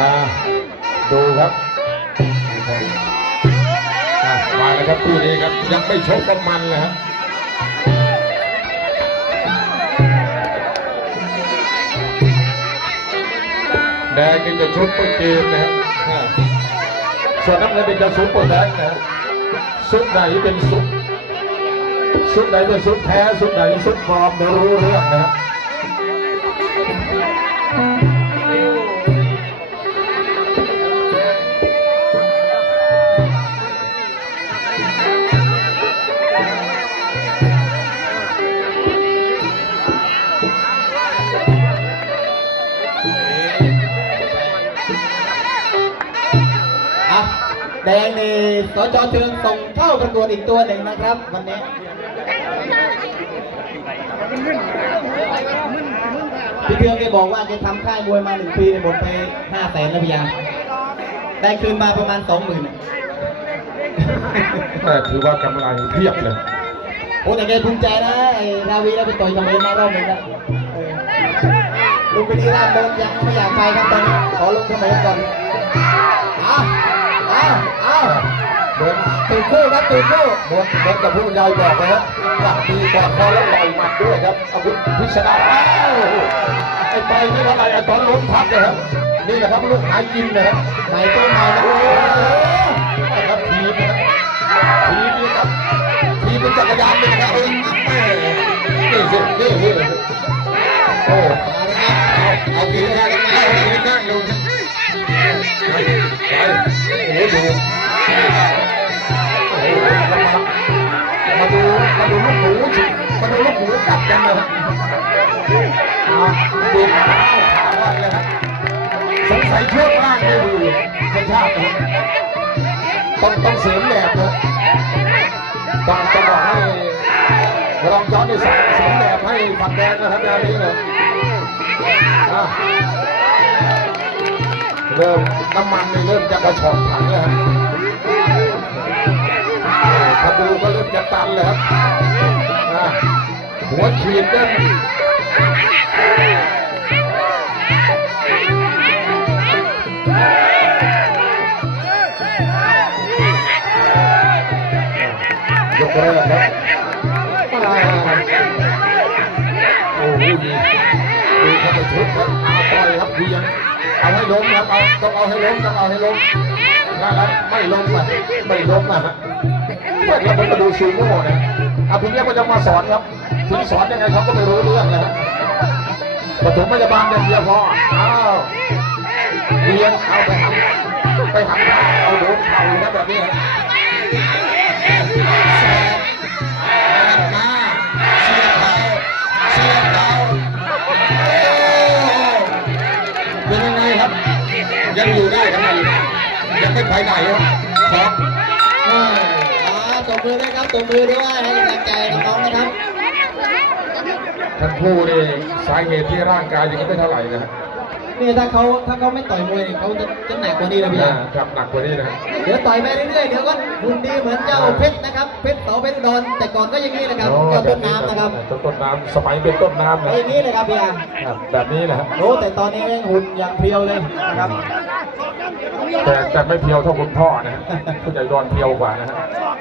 อ่าดูครับอะมาแล้วครับคู่นี้ครับยังไม่ชกกันมันเลยครับแดงนี่จะชุดต้นเกมนะครับอ่าส่วนน้ำเงินเป็นจะซุปเปอร์แดงนะครับซุปไหนเป็นซุปซุปไหนเป็นซุปแท้ซุปไหนซุปปลอมไม่รู้เรื่องนะครับ แดงนี่สจเชิงส่งเข้าประกวดอีกตัวหนึ่งนะครับ วันนี้พี่เทืองแกบอกว่าแกทำค่ายมวยมาหนึ่งปีเนี่ยหมดไปห้าแสนแล้วพี่ยาได้คืนมาประมาณสองหมื่นแต่ถือว่ากำไรเพียบเลย โอ้แต่แกภูมิใจนะไอ้ราวีได้ไปต่อยกับเมนมารอบหนึงแล้วเออลุงไปดีราบเดินยังไม่อยากไปครับตอนนี้ขอลงเสมอก่อนอ้าว อ้าวอ้าวเหมือนตื่นคู่ครับตื่นคู่เหมือนเหมือนกับผู้บรรยายบอกนะครับหลักดีกว่าพอแล้วต่อยหมัดด้วยครับอาวุธพิชนาอ้าวไอ้ต่อยไม่เท่าไหร่ไอ้ตอนล้มพับเลยครับนี่แหละครับลูกหากินนะครับใหม่ก็ใหม่นะโอ้โอ้โหครับทีมนะครับทีมนี่ครับทีมเป็นจักรยานเลยนะครับเอ้ยนี่สินี่นี่โอ้เอาทีมได้เอาทีมได้ลงไปไป โอ้ดูมาดูมาดูลูกหมูสิมาดูลูกหมูกัดกันนะครับเอาดูข้าวขาวันเลยครับสงสัยช่วงล่างไม่ดีไม่ชาติครับต้องต้องเสริมแบบนะต้องต้องบอกให้รองจอนนี่เสริมเสริมแบบให้ฝักแดงนะครับงานนี้นะอะ เริ่มน้ำมันนี่เริ่มจะกระชอกถังแล้วครับถ้าดูก็เริ่มจะตันเลยครับหัวฉีดเริ่มยกแรกครับโอ้โหดีดีครับไปทุบครับอาต่อยครับเวียง เอาให้ล้มครับเอาต้องเอาให้ล้มต้องเอาให้ล้มนะครับไม่ล้มอะไม่ล้มอะเมื่อเราไปดูซูโม่นะอาพี่เนี้ยก็จะมาสอนครับถึงสอนยังไงเขาก็ไม่รู้เรื่องเลยฮะปฐมพยาบาลอย่างเดียวพออ้าวเวียงเอาไปหันไปหันเอาโดนเข่านะแบบนี้ ยังอยู่ได้ครับยังไม่ไปไหนครับครับอ่าอ่าตบมือด้วยครับตบมือด้วยให้กำลังใจน้องๆนะครับ ทั้งคู่นี่สาเหตุที่ร่างกายยังไม่เท่าไหร่นะฮะ นี่ถ้าเขาถ้าเขาไม่ต่อยมวยเนี่ยเขาจะจะหนักกว่านี้นะพี่น่าครับหนักกว่านี้นะฮะเดี๋ยวต่อยไปเรื่อยๆเดี๋ยวก็หุ่นดีเหมือนเจ้าเพชรนะครับเพชรเสาเพชรอุดอนแต่ก่อนก็อย่างนี้นะครับโอ้เจ้าต้นน้ำนะครับต้นต้นน้ำสมัยเป็นต้นน้ำนะอย่างนี้เลยครับพี่อาครับแบบนี้นะฮะโอ้แต่ตอนนี้หุ่นอย่างเพรียวเลยนะครับแต่แต่ไม่เพียวเท่าคุณพ่อนะฮะผู้ใหญ่ดอนเพียวกว่านะฮะ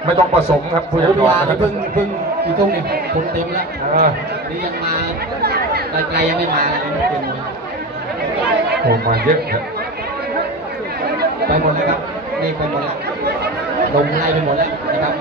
ไม่ต้องผสมครับผู้ใหญ่พี่ดอนอานะครันี่บเพิ่งเพิ่งกี่ทุ่มนี่คนเต็มแล้วเออนี่ยังมาไกลๆยังไม่มาเลย เป็นโอ้มาเยอะครับไปหมดแล้วครับนี่ไปหมดแล้วลงไล่ไปหมดแล้วนะครับ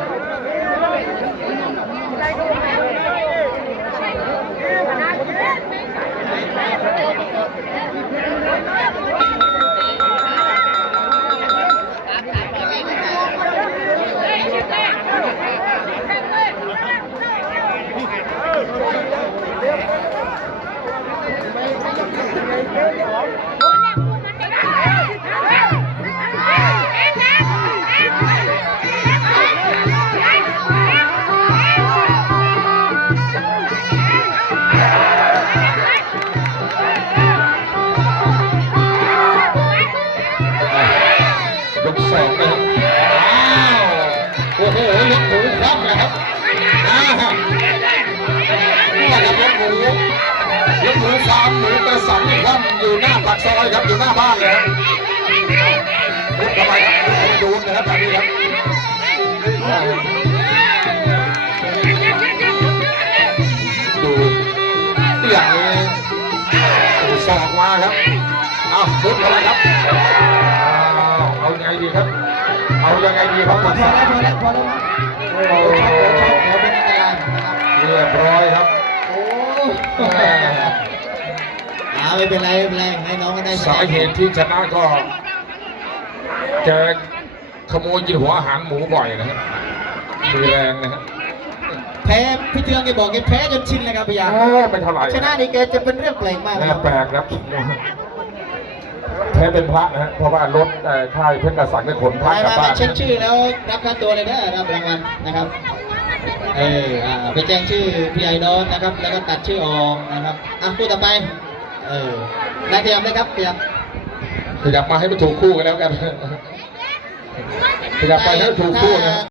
ยกมูยกหมูฟามหมูกระสันนี่คว่ำอยู่หน้าปากซอยครับอยู่หน้าบ้านเลยครับเข้าไปครับดูนะครับแบบนี้ครับดูอย่างนี้สอกมาครับเอาลุกเข้าไปครับเอายังไงดีครับ เอายังไงดีครับพอแล้วพอแล้วพอแล้วโอ้โหช็อเป็นอันตรายนะครับเรียบร้อยครับ อ้อ่าไม่เป็นไรไม่เป็นไรให้น้องก็ได้สาเหตุที่ชนะก็แกขโมยกินหัวอาหารหมูบ่อยนะครับมีแรงนะครับแพ้พี่เทืองแกบอกแกแพ้จนชินเลยครับพี่ยาโอ้ไม่เท่าไหร่ชนะนี่แกจะเป็นเรื่องแปลกมากนะน่าครับแปลกครับแพ้เป็นพระนะฮะเพราะว่ารถเอ่อค่ายเพชรกระสังได้ขนพไประกลับมาบ้ามานเช็คชื่อแล้วรับค่าตัวเลยนะรับรางวัลนะครับ เอออ่าไปแจ้งชื่อพี่ไอ้นอนนะครับ แล้วก็ตัดชื่อออกนะครับอะพูดต่อไป เออได้ขยับเลยครับขยับขยับมาให้มันถูกคู่กันแล้วกันขยับไปให้มันถูกคู่นะ